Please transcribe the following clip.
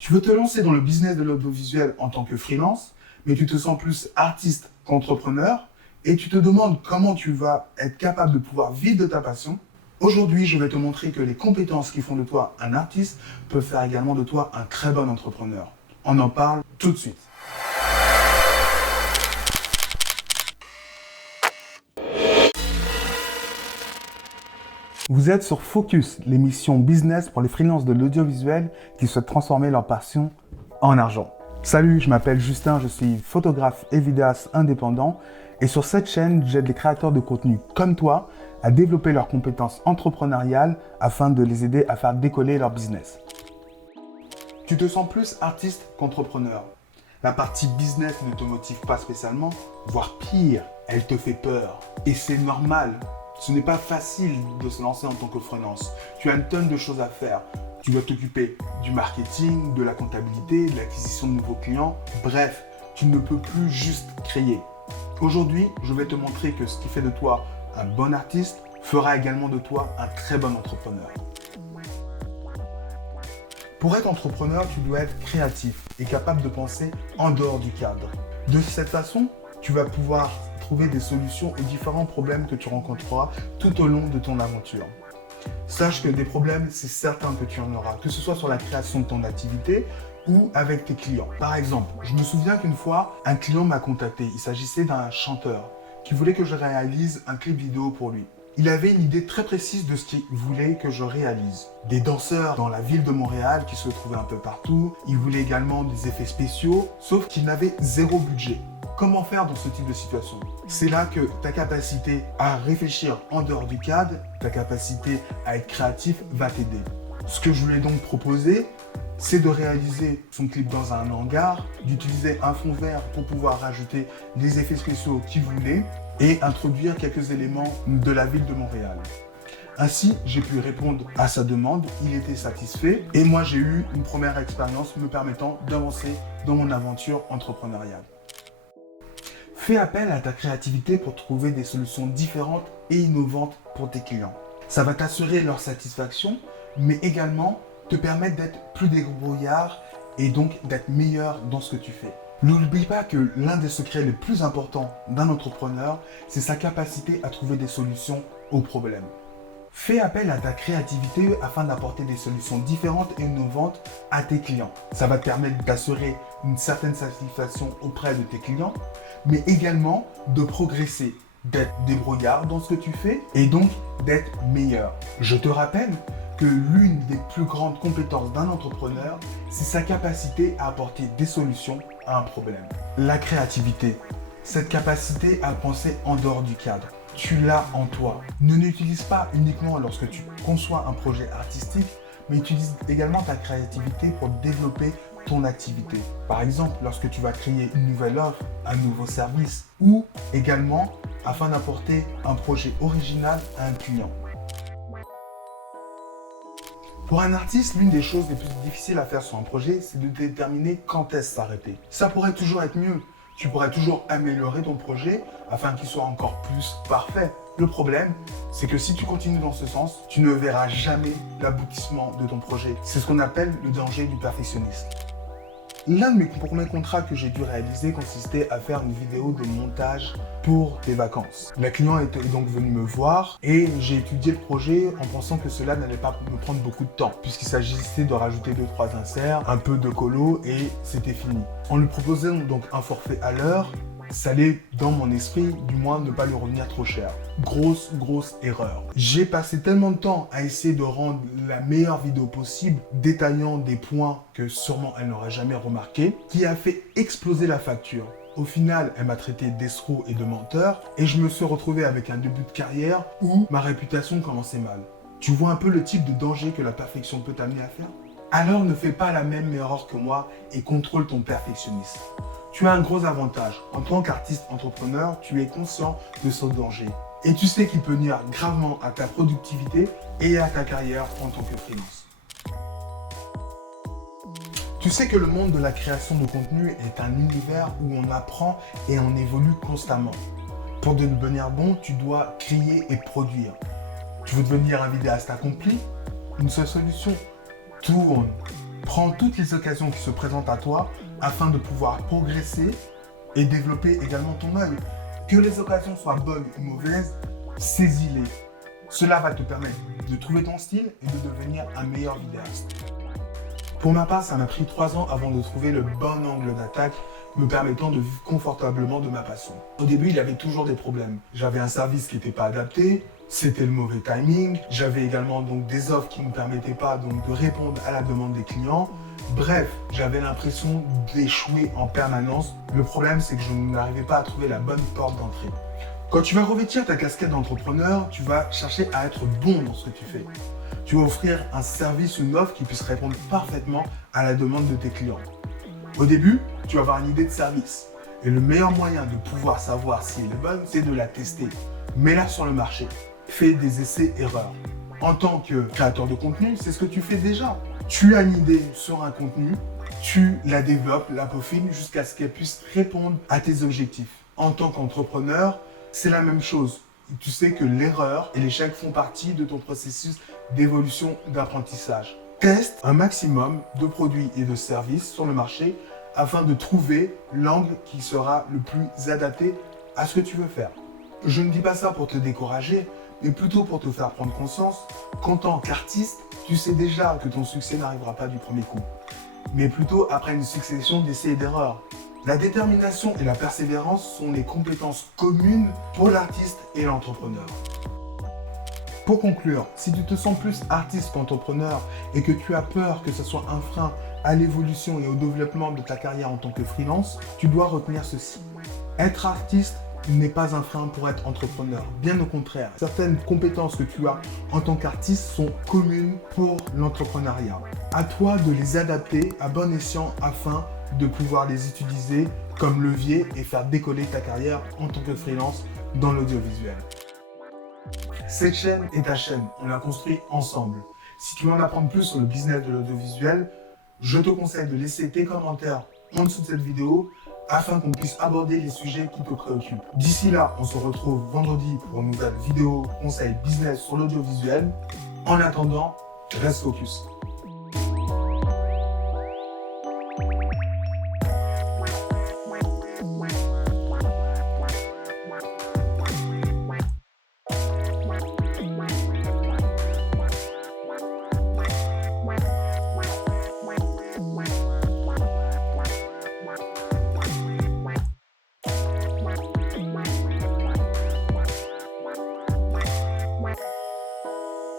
Tu veux te lancer dans le business de l'audiovisuel en tant que freelance, mais tu te sens plus artiste qu'entrepreneur et tu te demandes comment tu vas être capable de pouvoir vivre de ta passion. Aujourd'hui, je vais te montrer que les compétences qui font de toi un artiste peuvent faire également de toi un très bon entrepreneur. On en parle tout de suite. Vous êtes sur Focus, l'émission business pour les freelances de l'audiovisuel qui souhaitent transformer leur passion en argent. Salut, je m'appelle Justin, je suis photographe et vidéaste indépendant et sur cette chaîne, j'aide les créateurs de contenu comme toi à développer leurs compétences entrepreneuriales afin de les aider à faire décoller leur business. Tu te sens plus artiste qu'entrepreneur. La partie business ne te motive pas spécialement, voire pire, elle te fait peur. Et c'est normal. Ce n'est pas facile de se lancer en tant que freelance. Tu as une tonne de choses à faire. Tu dois t'occuper du marketing, de la comptabilité, de l'acquisition de nouveaux clients. Bref, tu ne peux plus juste créer. Aujourd'hui, je vais te montrer que ce qui fait de toi un bon artiste fera également de toi un très bon entrepreneur. Pour être entrepreneur, tu dois être créatif et capable de penser en dehors du cadre. De cette façon, tu vas pouvoir trouver des solutions aux différents problèmes que tu rencontreras tout au long de ton aventure. Sache que des problèmes, c'est certain que tu en auras, que ce soit sur la création de ton activité ou avec tes clients. Par exemple, je me souviens qu'une fois, un client m'a contacté. Il s'agissait d'un chanteur qui voulait que je réalise un clip vidéo pour lui. Il avait une idée très précise de ce qu'il voulait que je réalise. Des danseurs dans la ville de Montréal qui se trouvaient un peu partout. Il voulait également des effets spéciaux, sauf qu'il n'avait zéro budget. Comment faire dans ce type de situation? C'est là que ta capacité à réfléchir en dehors du cadre, ta capacité à être créatif va t'aider. Ce que je lui ai donc proposé, c'est de réaliser son clip dans un hangar, d'utiliser un fond vert pour pouvoir rajouter les effets spéciaux qu'il voulait et introduire quelques éléments de la ville de Montréal. Ainsi, j'ai pu répondre à sa demande, il était satisfait et moi j'ai eu une première expérience me permettant d'avancer dans mon aventure entrepreneuriale. Fais appel à ta créativité pour trouver des solutions différentes et innovantes pour tes clients. Ça va t'assurer leur satisfaction, mais également te permettre d'être plus débrouillard et donc d'être meilleur dans ce que tu fais. N'oublie pas que l'un des secrets les plus importants d'un entrepreneur, c'est sa capacité à trouver des solutions aux problèmes. Fais appel à ta créativité afin d'apporter des solutions différentes et innovantes à tes clients. Ça va te permettre d'assurer une certaine satisfaction auprès de tes clients, mais également de progresser, d'être débrouillard dans ce que tu fais et donc d'être meilleur. Je te rappelle que l'une des plus grandes compétences d'un entrepreneur, c'est sa capacité à apporter des solutions à un problème. La créativité, cette capacité à penser en dehors du cadre. Tu l'as en toi. Ne l'utilise pas uniquement lorsque tu conçois un projet artistique, mais utilise également ta créativité pour développer ton activité. Par exemple, lorsque tu vas créer une nouvelle offre, un nouveau service, ou également afin d'apporter un projet original à un client. Pour un artiste, l'une des choses les plus difficiles à faire sur un projet, c'est de déterminer quand est-ce s'arrêter. Ça pourrait toujours être mieux. Tu pourrais toujours améliorer ton projet afin qu'il soit encore plus parfait. Le problème, c'est que si tu continues dans ce sens, tu ne verras jamais l'aboutissement de ton projet. C'est ce qu'on appelle le danger du perfectionnisme. L'un de mes premiers contrats que j'ai dû réaliser consistait à faire une vidéo de montage pour des vacances. La cliente est donc venue me voir et j'ai étudié le projet en pensant que cela n'allait pas me prendre beaucoup de temps puisqu'il s'agissait de rajouter 2-3 inserts, un peu de colo et c'était fini. En lui proposant donc un forfait à l'heure, ça allait dans mon esprit, du moins, ne pas lui revenir trop cher. Grosse erreur. J'ai passé tellement de temps à essayer de rendre la meilleure vidéo possible, détaillant des points que sûrement elle n'aurait jamais remarqué, qui a fait exploser la facture. Au final, elle m'a traité d'escroc et de menteur, et je me suis retrouvé avec un début de carrière où ma réputation commençait mal. Tu vois un peu le type de danger que la perfection peut t'amener à faire? Alors ne fais pas la même erreur que moi et contrôle ton perfectionnisme. Tu as un gros avantage. En tant qu'artiste entrepreneur, tu es conscient de ce danger. Et tu sais qu'il peut nuire gravement à ta productivité et à ta carrière en tant que freelance. Tu sais que le monde de la création de contenu est un univers où on apprend et on évolue constamment. Pour devenir bon, tu dois créer et produire. Tu veux devenir un vidéaste accompli? Une seule solution, tourne. Prends toutes les occasions qui se présentent à toi afin de pouvoir progresser et développer également ton œil. Que les occasions soient bonnes ou mauvaises, saisis-les. Cela va te permettre de trouver ton style et de devenir un meilleur vidéaste. Pour ma part, ça m'a pris 3 ans avant de trouver le bon angle d'attaque me permettant de vivre confortablement de ma passion. Au début, il y avait toujours des problèmes. J'avais un service qui n'était pas adapté, c'était le mauvais timing, j'avais également donc des offres qui ne me permettaient pas donc de répondre à la demande des clients. Bref, j'avais l'impression d'échouer en permanence. Le problème, c'est que je n'arrivais pas à trouver la bonne porte d'entrée. Quand tu vas revêtir ta casquette d'entrepreneur, tu vas chercher à être bon dans ce que tu fais. Tu vas offrir un service ou une offre qui puisse répondre parfaitement à la demande de tes clients. Au début, tu vas avoir une idée de service. Et le meilleur moyen de pouvoir savoir si elle est bonne, c'est de la tester. Mets-la sur le marché. Fais des essais-erreurs. En tant que créateur de contenu, c'est ce que tu fais déjà. Tu as une idée sur un contenu, tu la développes, la peaufines jusqu'à ce qu'elle puisse répondre à tes objectifs. En tant qu'entrepreneur, c'est la même chose. Tu sais que l'erreur et l'échec font partie de ton processus d'évolution, d'apprentissage. Teste un maximum de produits et de services sur le marché afin de trouver l'angle qui sera le plus adapté à ce que tu veux faire. Je ne dis pas ça pour te décourager, mais plutôt pour te faire prendre conscience qu'en tant qu'artiste, tu sais déjà que ton succès n'arrivera pas du premier coup, mais plutôt après une succession d'essais et d'erreurs. La détermination et la persévérance sont les compétences communes pour l'artiste et l'entrepreneur. Pour conclure, si tu te sens plus artiste qu'entrepreneur et que tu as peur que ce soit un frein à l'évolution et au développement de ta carrière en tant que freelance, tu dois retenir ceci. Être artiste n'est pas un frein pour être entrepreneur. Bien au contraire, certaines compétences que tu as en tant qu'artiste sont communes pour l'entrepreneuriat. À toi de les adapter à bon escient afin de pouvoir les utiliser comme levier et faire décoller ta carrière en tant que freelance dans l'audiovisuel. Cette chaîne est ta chaîne, on l'a construit ensemble. Si tu veux en apprendre plus sur le business de l'audiovisuel, je te conseille de laisser tes commentaires en dessous de cette vidéo afin qu'on puisse aborder les sujets qui te préoccupent. D'ici là, on se retrouve vendredi pour une nouvelle vidéo conseil business sur l'audiovisuel. En attendant, reste focus.